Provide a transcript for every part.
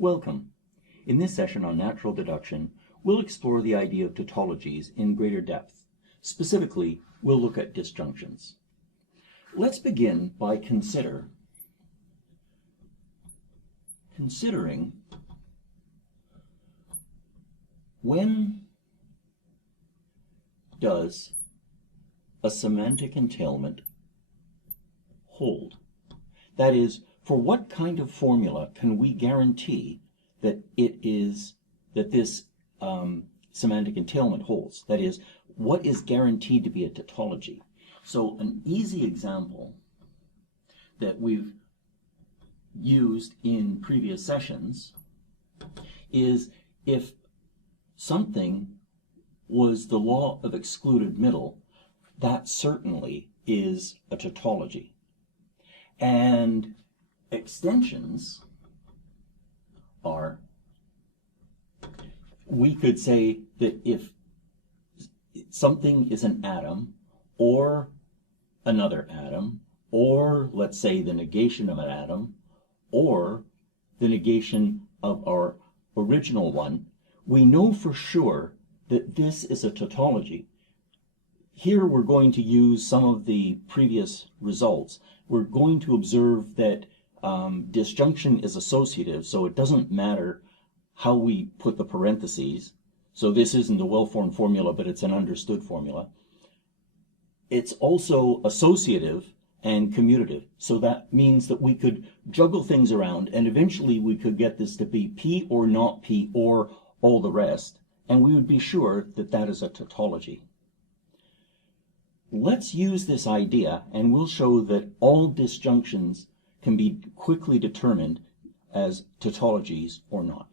Welcome. In this session on natural deduction, we'll explore the idea of tautologies in greater depth. Specifically, we'll look at disjunctions. Let's begin by considering when does a semantic entailment hold? That is, for what kind of formula can we guarantee that this semantic entailment holds? That is, what is guaranteed to be a tautology? So an easy example that we've used in previous sessions is if something was the law of excluded middle, that certainly is a tautology. And extensions are, we could say that if something is an atom or another atom, or let's say the negation of an atom, or the negation of our original one, we know for sure that this is a tautology. Here we're going to use some of the previous results. We're going to observe that disjunction is associative, so it doesn't matter how we put the parentheses. So this isn't a well-formed formula, but it's an understood formula. It's also associative and commutative. So that means that we could juggle things around, and eventually we could get this to be P or not P or all the rest, and we would be sure that that is a tautology. Let's use this idea, and we'll show that all disjunctions can be quickly determined as tautologies or not.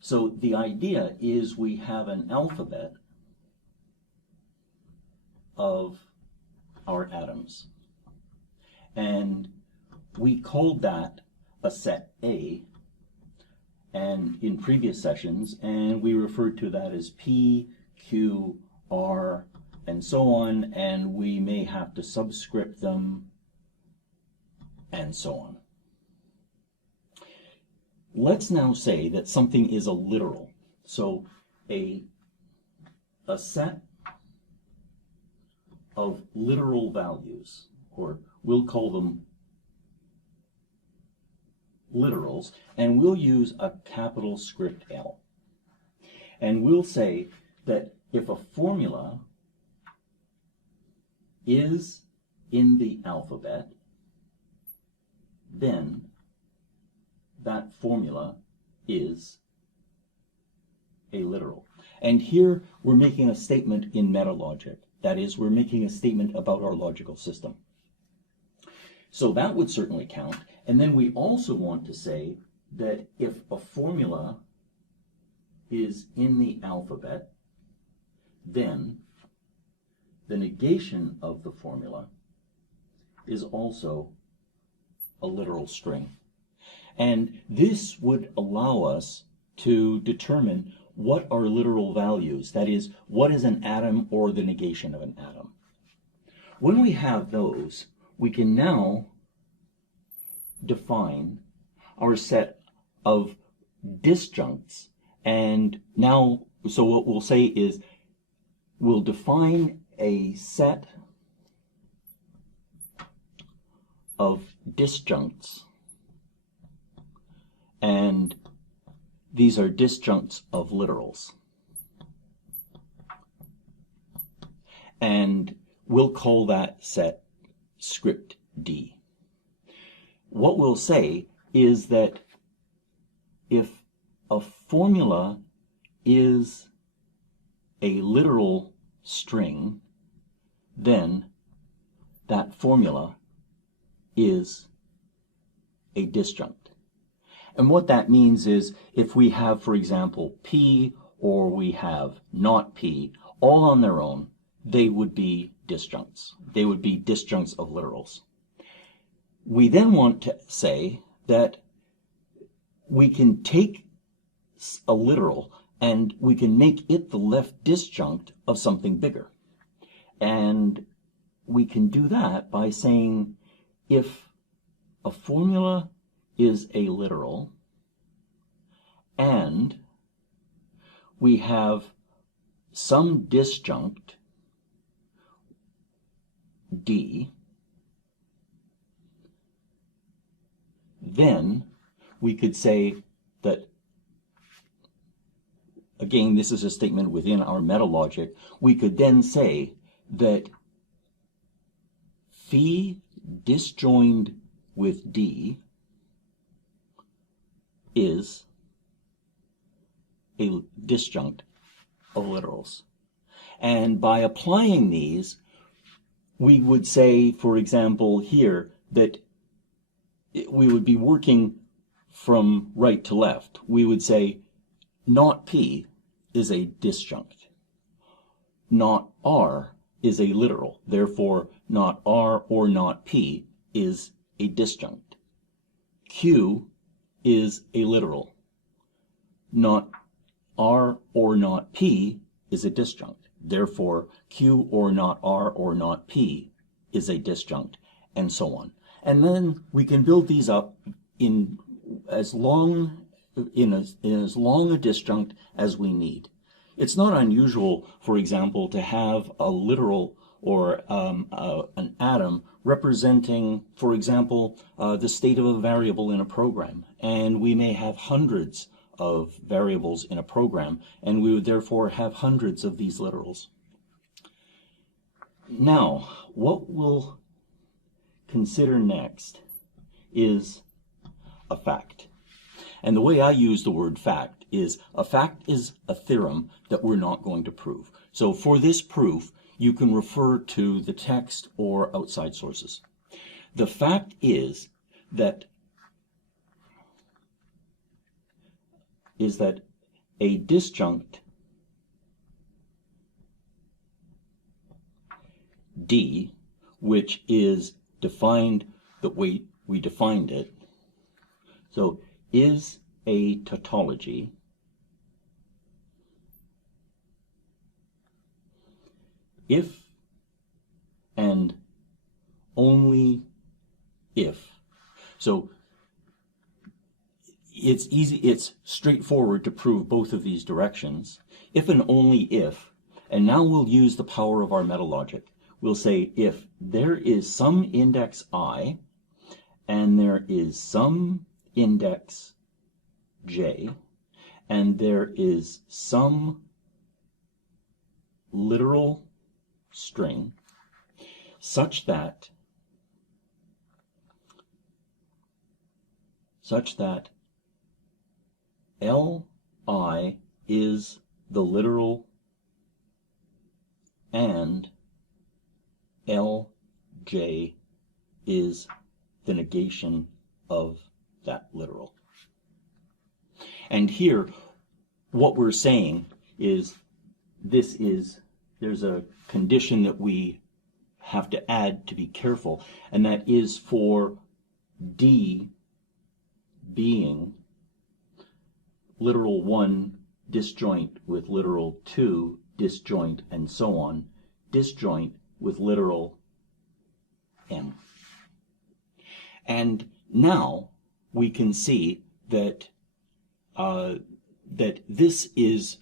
So the idea is we have an alphabet of our atoms, and we called that a set A, and in previous sessions, and we referred to that as P, Q, R, and so on, and we may have to subscript them, and so on. Let's now say that something is a literal. So a set of literal values, or we'll call them literals, and we'll use a capital script L. And we'll say that if a formula is in the alphabet, then that formula is a literal. And here we're making a statement in metalogic. That is, we're making a statement about our logical system. So that would certainly count. And then we also want to say that if a formula is in the alphabet, then the negation of the formula is also a literal string. And this would allow us to determine what are literal values, that is, what is an atom or the negation of an atom. When we have those, we can now define our set of disjuncts. And now, so what we'll say is, we'll define a set of disjuncts, and these are disjuncts of literals. And we'll call that set script D. What we'll say is that if a formula is a literal string, then that formula is a disjunct. And what that means is if we have, for example, P or we have not P, all on their own, they would be disjuncts. They would be disjuncts of literals. We then want to say that we can take a literal and we can make it the left disjunct of something bigger. And we can do that by saying if a formula is a literal, and we have some disjunct D, then we could say that, again, this is a statement within our metalogic, we could then say that phi disjoined with D is a disjunct of literals. And by applying these, we would say, for example, here, that we would be working from right to left. We would say not P is a disjunct. Not R is a literal. Therefore, not R or not P is a disjunct. Q is a literal. Not R or not P is a disjunct. Therefore, Q or not R or not P is a disjunct, and so on. And then we can build these up in as long a disjunct as we need. It's not unusual, for example, to have a literal or an atom representing, for example, the state of a variable in a program. And we may have hundreds of variables in a program, and we would therefore have hundreds of these literals. Now, what we'll consider next is a fact. And the way I use the word fact is a fact is a theorem that we're not going to prove. So for this proof, you can refer to the text or outside sources. The fact is that a disjunct D, which is defined the way we defined it, so is a tautology if and only if. So it's easy, it's straightforward to prove both of these directions. If and only if, and now we'll use the power of our metalogic. We'll say if there is some index I and there is some index j and there is some literal string such that Li is the literal and Lj is the negation of that literal. And here, what we're saying is there's a condition that we have to add to be careful, and that is for D being literal 1 disjoint with literal 2 disjoint and so on, disjoint with literal M. And now we can see that this is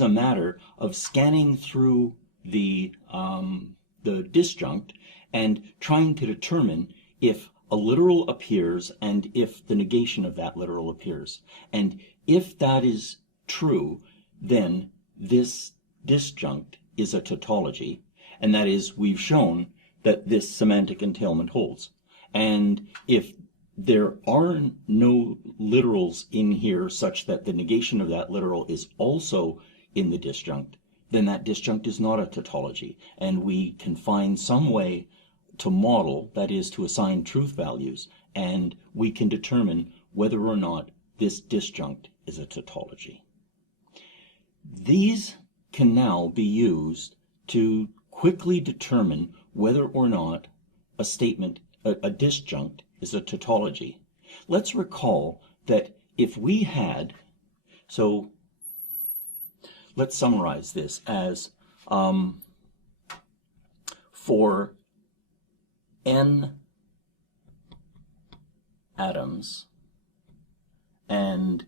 a matter of scanning through the disjunct and trying to determine if a literal appears and if the negation of that literal appears. And if that is true, then this disjunct is a tautology, and that is, we've shown that this semantic entailment holds. And if there are no literals in here such that the negation of that literal is also in the disjunct, then that disjunct is not a tautology, and we can find some way to model, that is, to assign truth values, and we can determine whether or not this disjunct is a tautology. These can now be used to quickly determine whether or not a statement, a disjunct, is a tautology. Let's recall that if we had, so let's summarize this as for n atoms and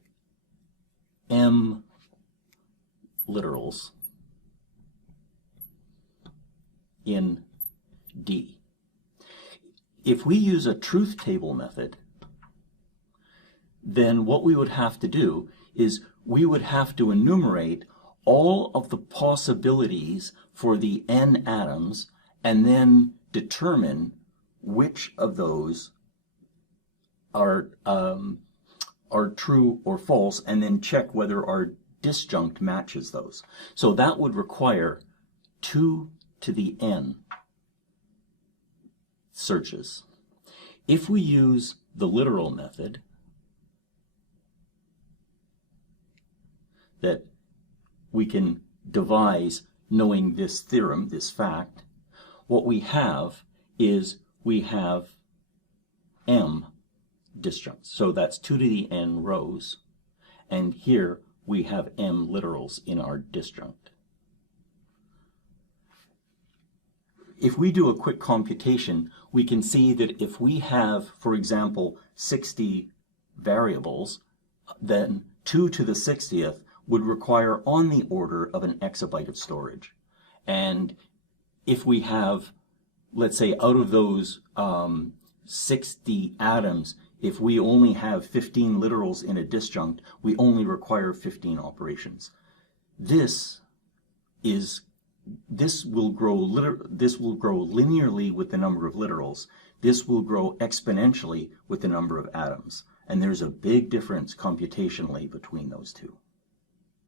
m literals in D. If we use a truth table method, then what we would have to do is we would have to enumerate all of the possibilities for the n atoms and then determine which of those are true or false, and then check whether our disjunct matches those. So that would require 2 to the n searches. If we use the literal method, that we can devise knowing this theorem, this fact, what we have is we have m disjuncts. So that's 2 to the n rows, and here we have m literals in our disjunct. If we do a quick computation, we can see that if we have, for example, 60 variables, then 2 to the 60th would require on the order of an exabyte of storage. And if we have, let's say, out of those 60 atoms, if we only have 15 literals in a disjunct, we only require 15 operations. This will grow linearly with the number of literals. This will grow exponentially with the number of atoms. And there's a big difference computationally between those two.